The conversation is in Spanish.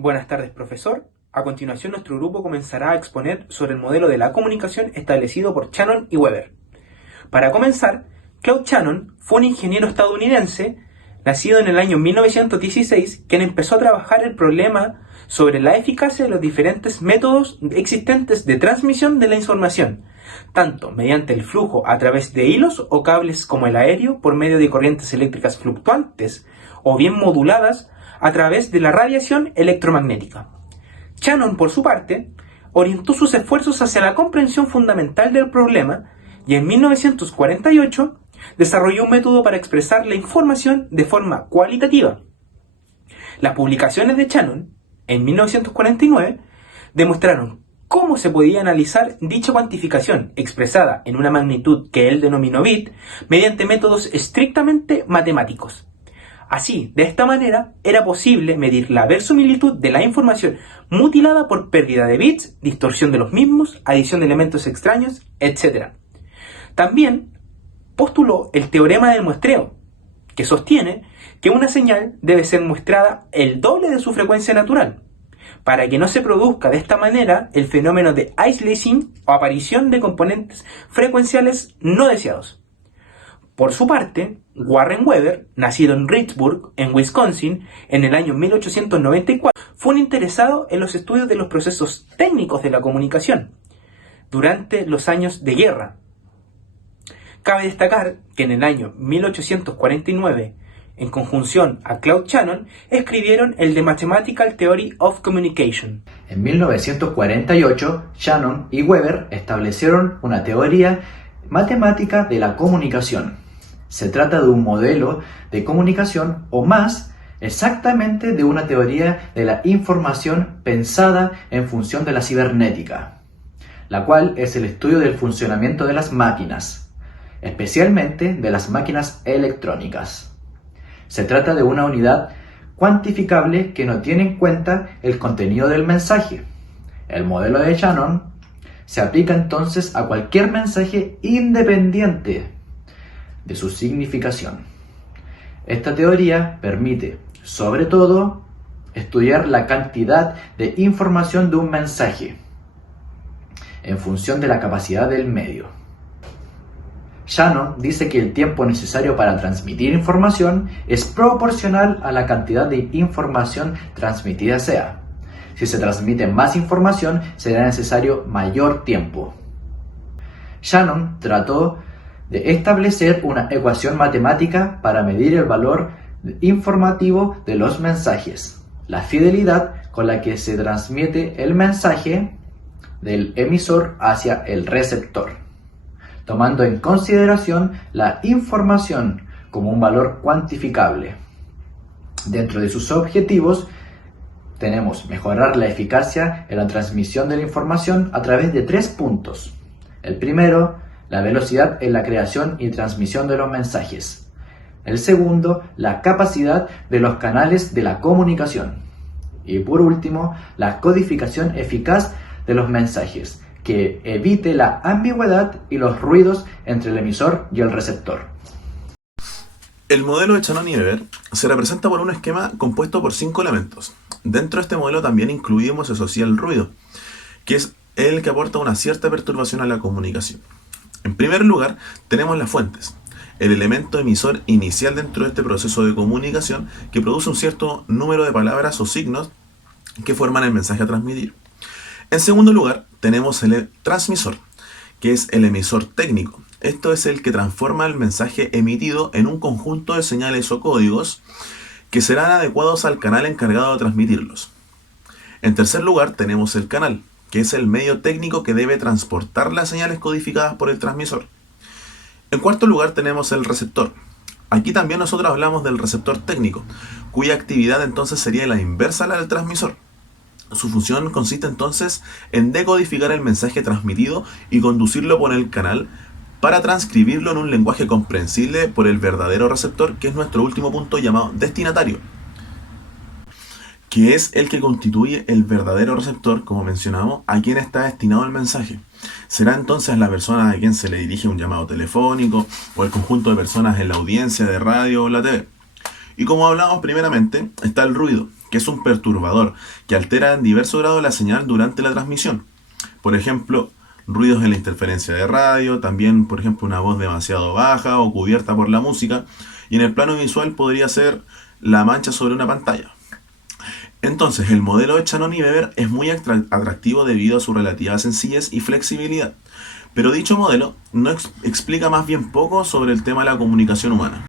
Buenas tardes, profesor. A continuación, nuestro grupo comenzará a exponer sobre el modelo de la comunicación establecido por Shannon y Weber. Para comenzar, Claude Shannon fue un ingeniero estadounidense nacido en el año 1916, quien empezó a trabajar el problema sobre la eficacia de los diferentes métodos existentes de transmisión de la información, tanto mediante el flujo a través de hilos o cables como el aéreo por medio de corrientes eléctricas fluctuantes o bien moduladas a través de la radiación electromagnética. Shannon, por su parte, orientó sus esfuerzos hacia la comprensión fundamental del problema y en 1948 desarrolló un método para expresar la información de forma cualitativa. Las publicaciones de Shannon, en 1949, demostraron cómo se podía analizar dicha cuantificación expresada en una magnitud que él denominó bit mediante métodos estrictamente matemáticos. Así, de esta manera, era posible medir la verosimilitud de la información mutilada por pérdida de bits, distorsión de los mismos, adición de elementos extraños, etc. También postuló el teorema del muestreo, que sostiene que una señal debe ser muestrada el doble de su frecuencia natural, para que no se produzca de esta manera el fenómeno de Ising o aparición de componentes frecuenciales no deseados. Por su parte, Warren Weber, nacido en Richburg, en Wisconsin, en el año 1894, fue un interesado en los estudios de los procesos técnicos de la comunicación durante los años de guerra. Cabe destacar que en el año 1849, en conjunción a Claude Shannon, escribieron el The Mathematical Theory of Communication. En 1948, Shannon y Weber establecieron una teoría matemática de la comunicación. Se trata de un modelo de comunicación o más exactamente de una teoría de la información pensada en función de la cibernética, la cual es el estudio del funcionamiento de las máquinas, especialmente de las máquinas electrónicas. Se trata de una unidad cuantificable que no tiene en cuenta el contenido del mensaje. El modelo de Shannon se aplica entonces a cualquier mensaje independiente de su significación. Esta teoría permite, sobre todo, estudiar la cantidad de información de un mensaje en función de la capacidad del medio. Shannon dice que el tiempo necesario para transmitir información es proporcional a la cantidad de información transmitida sea. Si se transmite más información, será necesario mayor tiempo. Shannon trató de establecer una ecuación matemática para medir el valor informativo de los mensajes, la fidelidad con la que se transmite el mensaje del emisor hacia el receptor, tomando en consideración la información como un valor cuantificable. Dentro de sus objetivos tenemos mejorar la eficacia en la transmisión de la información a través de 3 puntos. El primero, la velocidad en la creación y transmisión de los mensajes. El segundo, la capacidad de los canales de la comunicación. Y por último, la codificación eficaz de los mensajes, que evite la ambigüedad y los ruidos entre el emisor y el receptor. El modelo de Shannon y Weber se representa por un esquema compuesto por 5 elementos. Dentro de este modelo también incluimos, eso sí, el ruido, que es el que aporta una cierta perturbación a la comunicación. En primer lugar, tenemos las fuentes, el elemento emisor inicial dentro de este proceso de comunicación que produce un cierto número de palabras o signos que forman el mensaje a transmitir. En segundo lugar, tenemos el transmisor, que es el emisor técnico. Esto es el que transforma el mensaje emitido en un conjunto de señales o códigos que serán adecuados al canal encargado de transmitirlos. En tercer lugar, tenemos el canal, que es el medio técnico que debe transportar las señales codificadas por el transmisor. En cuarto lugar tenemos el receptor. Aquí también nosotros hablamos del receptor técnico, cuya actividad entonces sería la inversa a la del transmisor. Su función consiste entonces en decodificar el mensaje transmitido y conducirlo por el canal para transcribirlo en un lenguaje comprensible por el verdadero receptor, que es nuestro último punto llamado destinatario, que es el que constituye el verdadero receptor, como mencionamos, a quien está destinado el mensaje. Será entonces la persona a quien se le dirige un llamado telefónico o el conjunto de personas en la audiencia de radio o la TV. Y como hablamos primeramente, está el ruido, que es un perturbador que altera en diverso grado la señal durante la transmisión. Por ejemplo, ruidos en la interferencia de radio, también por ejemplo una voz demasiado baja o cubierta por la música, y en el plano visual podría ser la mancha sobre una pantalla. Entonces, el modelo de Shannon y Weber es muy atractivo debido a su relativa sencillez y flexibilidad, pero dicho modelo no explica más bien poco sobre el tema de la comunicación humana.